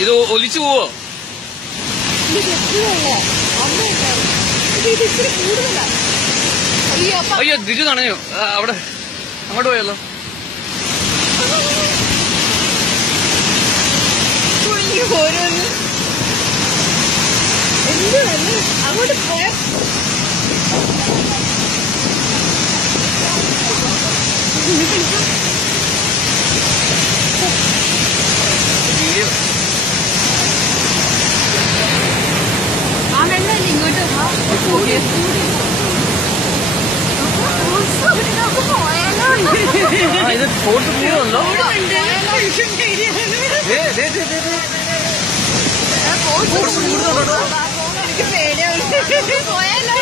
ഇത് ഒലിച്ചു പോവോ? അയ്യോ തിരിച്ചു നനഞ്ഞു. അവിടെ അങ്ങോട്ട് പോയല്ലോ. അങ്ങോട്ട് പോയ ആ വെള്ളമല്ലേ ഇങ്ങോട്ട് ഇത് ഫോർട്ട് പൂവുണ്ടോ? പോയാലോ